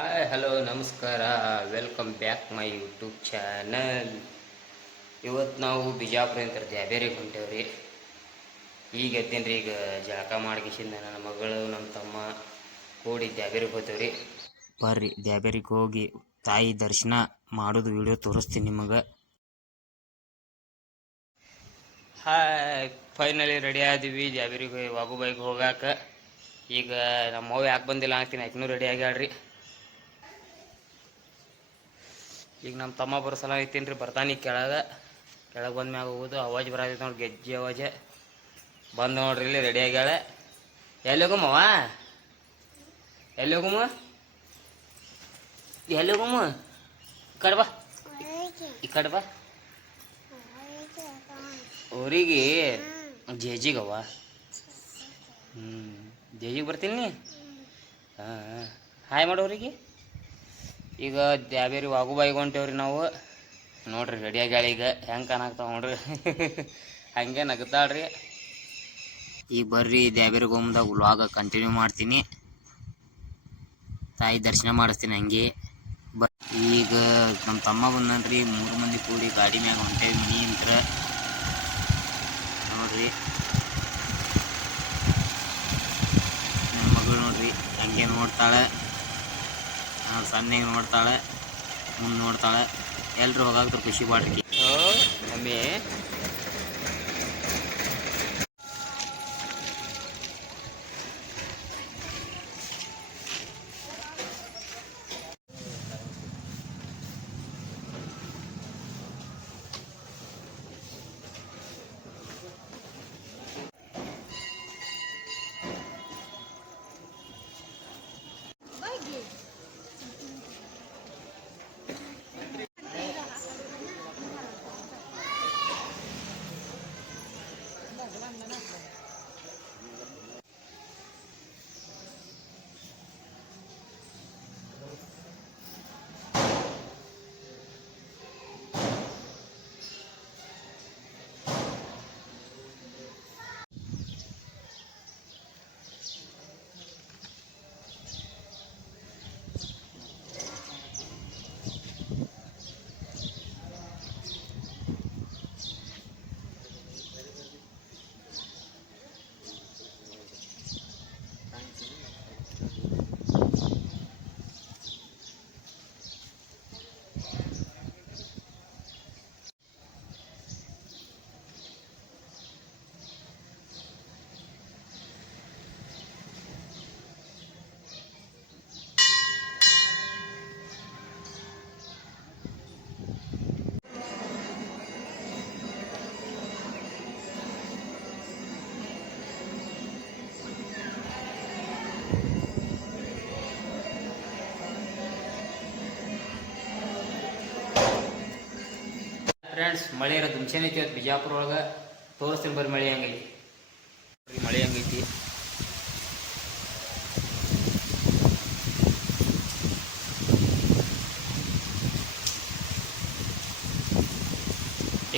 Hi hello ನಮಸ್ಕಾರ, welcome back my YouTube channel. ಇವತ್ತು ನಾವು ಬಿಜಾಪುರ ದ್ಯಾಬೇರಿಗೆ ಹೊಂಟೇವ್ರಿ. ಈಗ ಎದ್ದೇನ್ರಿ, ಈಗ ಜಳಕ ಮಾಡಿಕಿಸಿಂದ ನನ್ನ ಮಗಳು ನಮ್ಮ ತಮ್ಮ ಕೂಡಿ ದ್ಯಾಬೇರಿಗೆ ಹೋಗ್ತೇವ್ರಿ. ಬರ್ರಿ ದ್ಯಾಬೇರಿಗೆ ಹೋಗಿ ತಾಯಿ ದರ್ಶನ ಮಾಡೋದು ವಿಡಿಯೋ ತೋರಿಸ್ತೀನಿ ನಿಮಗೆ. ಹಾಯ್, ಫೈನಲಿ ರೆಡಿ ಆದಿವಿ ದ್ಯಾಬೇರಿಗೆ ವಾಗುಬಾಯಿಗೆ ಹೋಗಾಕ. ಈಗ ನಮ್ಮ ಅವ್ವ ಯಾಕೆ ಬಂದಿಲ್ಲ ಅಂತೀನಿ, ಆಕಿನೂ ರೆಡಿ ಆಗ್ಯಾಳ್ರಿ. ಈಗ ನಮ್ಮ ತಮ್ಮ ಬರೋ ಸಲ ಐತೀನಿ ರೀ, ಬರ್ತಾನೆ ಕೆಳಗೆ ಬಂದ ಮ್ಯಾಗ ಹೋಗೋದು. ಅವಾಜ್ ಬರತೈತೆ ನೋಡಿ, ಗೆಜ್ಜೆ ಅವಾಜ್ ಬಂದು ನೋಡ್ರಿ. ಇಲ್ಲಿ ರೆಡಿ ಆಗ್ಯಾಳೆ. ಎಲ್ಲಿ ಹೋಗಮ್ಮವ, ಎಲ್ಲಿ ಹೋಗಮ್ಮ, ಎಲ್ಲಿ ಹೋಗಮ್ಮ? ಈ ಕಡೆ ಬಾ, ಈ ಕಡೆ ಬಾ. ಊರಿಗೆ ಜೇಜಿಗವ್ವ. ಜೇಜಿಗೆ ಬರ್ತೀನಿ. ಹಾಂ, ಹಾಯ್ ಮಾಡೋರಿಗೆ. ಈಗ ದ್ಯಾಬೇರಿ ವಾಗುಬಾಯಿಗೆ ಹೊಂಟೇವ್ರಿ ನಾವು. ನೋಡ್ರಿ ರೆಡಿ ಆಗ್ಯಾಳ. ಈಗ ಹೆಂಗೆ ಕಾಣಾಕ್ತಾವ ನೋಡ್ರಿ. ಹಂಗೆ ನಗ್ತಾಳ್ರಿ. ಈಗ ಬರ್ರಿ ದ್ಯಾಬೇರಿಗೆ ಹೋಗ್ದಾಗ ವ್ಲಾಗ್ ಕಂಟಿನ್ಯೂ ಮಾಡ್ತೀನಿ. ತಾಯಿ ದರ್ಶನ ಮಾಡಿಸ್ತೀನಿ ಹಂಗೆ. ಈಗ ನಮ್ಮ ತಮ್ಮ ಬಂದನ್ರಿ, 3 ಮಂದಿ ಕೂಡಿ ಗಾಡಿ ಮ್ಯಾಗ ಹೊಂಟೇವಿ ಮನಿ ಅಂತ ನೋಡ್ರಿ. ನನ್ನ ಮಗಳು ನೋಡ್ರಿ ಹಂಗೆ ನೋಡ್ತಾಳೆ, ಸಣ್ಣಗೆ ನೋಡ್ತಾಳೆ, ಮುಂದೆ ನೋಡ್ತಾಳೆ. ಎಲ್ಲರೂ ಹೋಗಾಕ್ತಾರೆ ಖುಷಿ ಪಾಡ್ರಿ. ಮಮ್ಮಿ ಫ್ರೆಂಡ್ಸ್, ಮಳೆ ಇರೋದು ಮುಂಚೆನೇ ಐತಿ. ಇವತ್ತು ಬಿಜಾಪುರ ಒಳಗೆ ತೋರಿಸ್ತೀನಿ ಬರ್ರಿ ಮಳೆ ಹಂಗೈತಿ. ಮಳೆ ಹಂಗೈತಿ.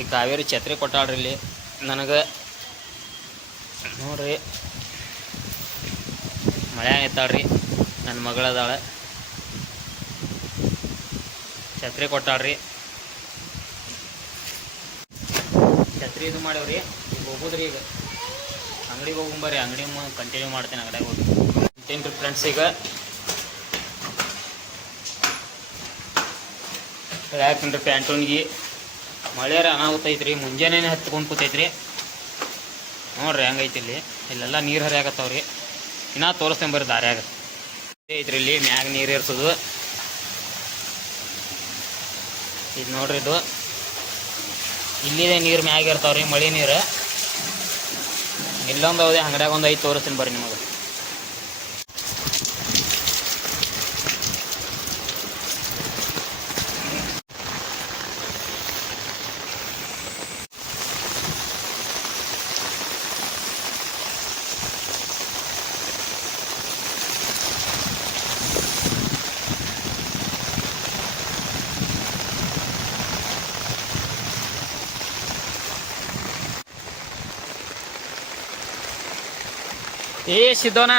ಈ ಕಾವೇರಿ ಛತ್ರಿ ಕೊಟ್ಟಾಳ್ರಿ ಇಲ್ಲಿ ನನಗೆ ನೋಡ್ರಿ. ಮಳೆ ಎತ್ತಾಳ್ರಿ, ನನ್ನ ಮಗಳದಾಳ, ಛತ್ರಿ ಕೊಟ್ಟಾಳ್ರಿ. ಛತ್ರಿ ಇದು ಮಾಡ್ಯವ್ರಿ. ಈಗ ಹೋಗೋದ್ರಿ, ಈಗ ಅಂಗಡಿಗೆ ಹೋಗ್ಬರ್ರಿ. ಅಂಗಡಿ ಕಂಟಿನ್ಯೂ ಮಾಡ್ತೀನಿ. ಅಂಗಡಿಗೆ ಹೋಗಿ ಅಂತೀನಿ ರೀ ಫ್ರೆಂಡ್ಸ್. ಈಗ ಯಾಕಂದ್ರೆ ಪ್ಯಾಂಟೂನ್ಗೆ ಮಳೆಯಾರ ಅನಾಹುತ ಐತ್ರಿ. ಮುಂಜಾನೆ ಹತ್ಕೊಂಡು ಕೂತೈತ್ರಿ. ನೋಡ್ರಿ ಹೆಂಗೈತಿ ಇಲ್ಲಿ. ಇಲ್ಲೆಲ್ಲ ನೀರು ಹರಿಯಾಗತ್ತವ್ರಿ. ಇನ್ನೂ ತೋರಿಸ್ತೇನೆ ಬರ್ರಿ ದಾರ್ಯಾಗ ಐತ್ರಿ. ಇಲ್ಲಿ ಮ್ಯಾಗ ನೀರು ಇರ್ತದು. ಇದು ನೋಡ್ರಿ, ಇದು ಇಲ್ಲಿದೆ ನೀರು ಮ್ಯಾಗ ಇರ್ತಾವ್ರಿ, ಮಳೆ ನೀರು. ಇಲ್ಲೊಂದು ಹೌದೇ ಅಂಗಡ್ಯಾಗ ಒಂದು 5 ತೋರಿಸ್ತೀನಿ ಬರ್ರಿ ನಿಮಗೆ. ಸಿದ್ದೋನಾ